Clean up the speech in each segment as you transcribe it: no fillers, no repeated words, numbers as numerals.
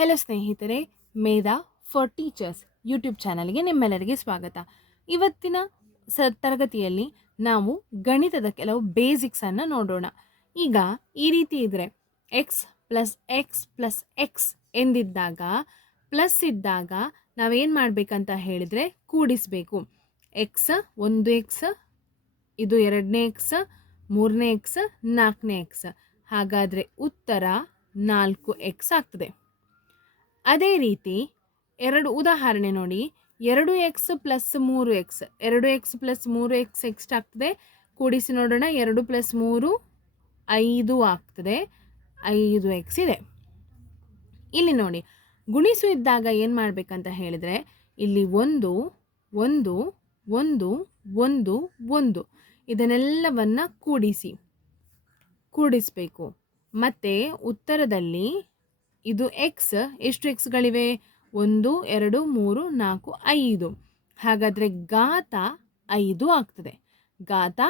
Hello ಸ್ನೇಹಿತರೆ, ಮೇಧಾ for teachers YouTube ಚಾನಲ್ಗೆ ನಿಮ್ಮೆಲ್ಲರಿಗೆ ಸ್ವಾಗತ. ಇವತ್ತಿನ ತರಗತಿಯಲ್ಲಿ ನಾವು ಗಣಿತದ ಕೆಲವು ಬೇಸಿಕ್ಸನ್ನು ನೋಡೋಣ. ಈಗ ಈ ರೀತಿ ಇದ್ದರೆ x plus x plus x ಎಂದಿದ್ದಾಗ ಪ್ಲಸ್ ಇದ್ದಾಗ ನಾವೇನು ಮಾಡಬೇಕಂತ ಹೇಳಿದರೆ ಕೂಡಿಸಬೇಕು. ಎಕ್ಸ್ ಒಂದು ಎಕ್ಸ್, ಇದು ಎರಡನೇ ಎಕ್ಸ್, ಮೂರನೇ ಎಕ್ಸ್, ನಾಲ್ಕನೇ ಎಕ್ಸ್. ಹಾಗಾದರೆ ಉತ್ತರ 4x ಆಗ್ತದೆ. ಅದೇ ರೀತಿ ಎರಡು ಉದಾಹರಣೆ ನೋಡಿ. 2x plus 3x, 2x plus 3x ಎಷ್ಟಾಗ್ತದೆ? ಕೂಡಿಸಿ ನೋಡೋಣ. 2 ಪ್ಲಸ್ 3 5 ಆಗ್ತದೆ. 5x ಇದೆ. ಇಲ್ಲಿ ನೋಡಿ, ಗುಣಿಸು ಇದ್ದಾಗ ಏನು ಮಾಡಬೇಕಂತ ಹೇಳಿದರೆ ಇಲ್ಲಿ 1 1 1 1 1 ಇದನ್ನೆಲ್ಲವನ್ನು ಕೂಡಿಸಬೇಕು. ಮತ್ತು ಉತ್ತರದಲ್ಲಿ ಇದು ಎಕ್ಸ್, ಎಷ್ಟು ಎಕ್ಸ್ಗಳಿವೆ? 1 2 3 4 5. ಹಾಗಾದರೆ ಘಾತ 5 ಆಗ್ತದೆ. ಘಾತ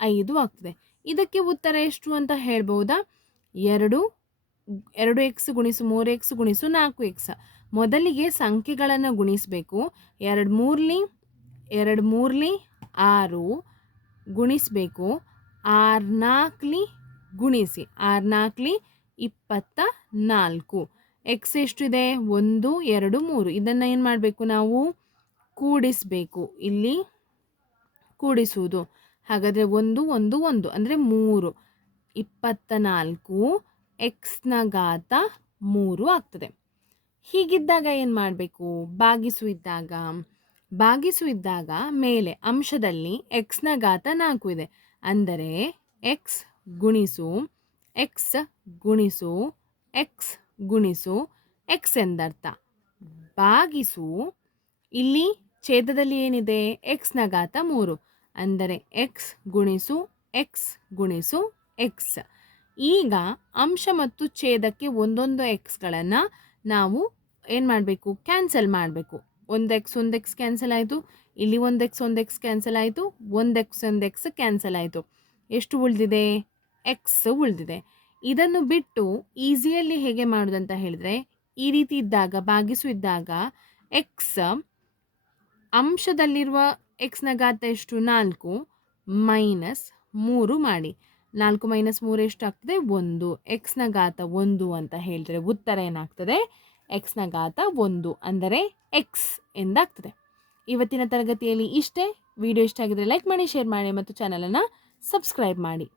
5 ಆಗ್ತದೆ. ಇದಕ್ಕೆ ಉತ್ತರ ಎಷ್ಟು ಅಂತ ಹೇಳ್ಬೋದಾ? 2x ಗುಣಿಸು 3x ಗುಣಿಸು 4x. ಮೊದಲಿಗೆ ಸಂಖ್ಯೆಗಳನ್ನು ಗುಣಿಸಬೇಕು. 2 3 6 ಗುಣಿಸಬೇಕು. 6 4 ಗುಣಿಸಿ 6 4 24. ಎಕ್ಸ್ ಎಷ್ಟಿದೆ? 1 2 3. ಇದನ್ನು ಏನು ಮಾಡಬೇಕು? ನಾವು ಕೂಡಿಸಬೇಕು. ಇಲ್ಲಿ ಕೂಡಿಸುವುದು. ಹಾಗಾದರೆ 1 1 1 ಅಂದರೆ 3. 24 ಎಕ್ಸ್ನ ಘಾತ 3 ಆಗ್ತದೆ. ಹೀಗಿದ್ದಾಗ ಏನು ಮಾಡಬೇಕು? ಭಾಗಿಸು ಇದ್ದಾಗ ಮೇಲೆ ಅಂಶದಲ್ಲಿ ಎಕ್ಸ್ನ ಘಾತ 4 ಇದೆ. ಅಂದರೆ ಎಕ್ಸ್ ಗುಣಿಸು ಎಕ್ಸ್ ಗುಣಿಸು ಎಕ್ಸ್ ಗುಣಿಸು ಎಕ್ಸ್ ಎಂದರ್ಥ. ಭಾಗಿಸು, ಇಲ್ಲಿ ಛೇದದಲ್ಲಿ ಏನಿದೆ? ಎಕ್ಸ್ನ ಘಾತ 3. ಅಂದರೆ ಎಕ್ಸ್ ಗುಣಿಸು ಎಕ್ಸ್ ಗುಣಿಸು ಎಕ್ಸ್. ಈಗ ಅಂಶ ಮತ್ತು ಛೇದಕ್ಕೆ ಒಂದೊಂದು ಎಕ್ಸ್ಗಳನ್ನು ನಾವು ಏನು ಮಾಡಬೇಕು? ಕ್ಯಾನ್ಸಲ್ ಮಾಡಬೇಕು. 1x ಕ್ಯಾನ್ಸಲ್ ಆಯಿತು. ಇಲ್ಲಿ 1x ಕ್ಯಾನ್ಸಲ್ ಆಯಿತು. 1x ಕ್ಯಾನ್ಸಲ್ ಆಯಿತು. ಎಷ್ಟು ಉಳಿದಿದೆ? ಎಕ್ಸ್ ಉಳಿದಿದೆ. ಇದನ್ನು ಬಿಟ್ಟು ಈಸಿಯಲ್ಲಿ ಹೇಗೆ ಮಾಡೋದಂತ ಹೇಳಿದರೆ, ಈ ರೀತಿ ಇದ್ದಾಗ ಭಾಗಿಸು ಇದ್ದಾಗ ಎಕ್ಸ್ ಅಂಶದಲ್ಲಿರುವ ಎಕ್ಸ್ನ ಘಾತ ಎಷ್ಟು? 4 ಮೈನಸ್ 3 ಮಾಡಿ. 4 ಮೈನಸ್ 3 ಎಷ್ಟಾಗ್ತದೆ? 1. ಎಕ್ಸ್ನ ಘಾತ 1 ಅಂತ ಹೇಳಿದರೆ ಉತ್ತರ ಏನಾಗ್ತದೆ? ಎಕ್ಸ್ನ ಘಾತ 1 ಅಂದರೆ ಎಕ್ಸ್ ಎಂದಾಗ್ತದೆ. ಇವತ್ತಿನ ತರಗತಿಯಲ್ಲಿ ಇಷ್ಟೇ. ವಿಡಿಯೋ ಇಷ್ಟ ಆಗಿದ್ರೆ ಲೈಕ್ ಮಾಡಿ, ಶೇರ್ ಮಾಡಿ ಮತ್ತು ಚಾನಲನ್ನು ಸಬ್ಸ್ಕ್ರೈಬ್ ಮಾಡಿ.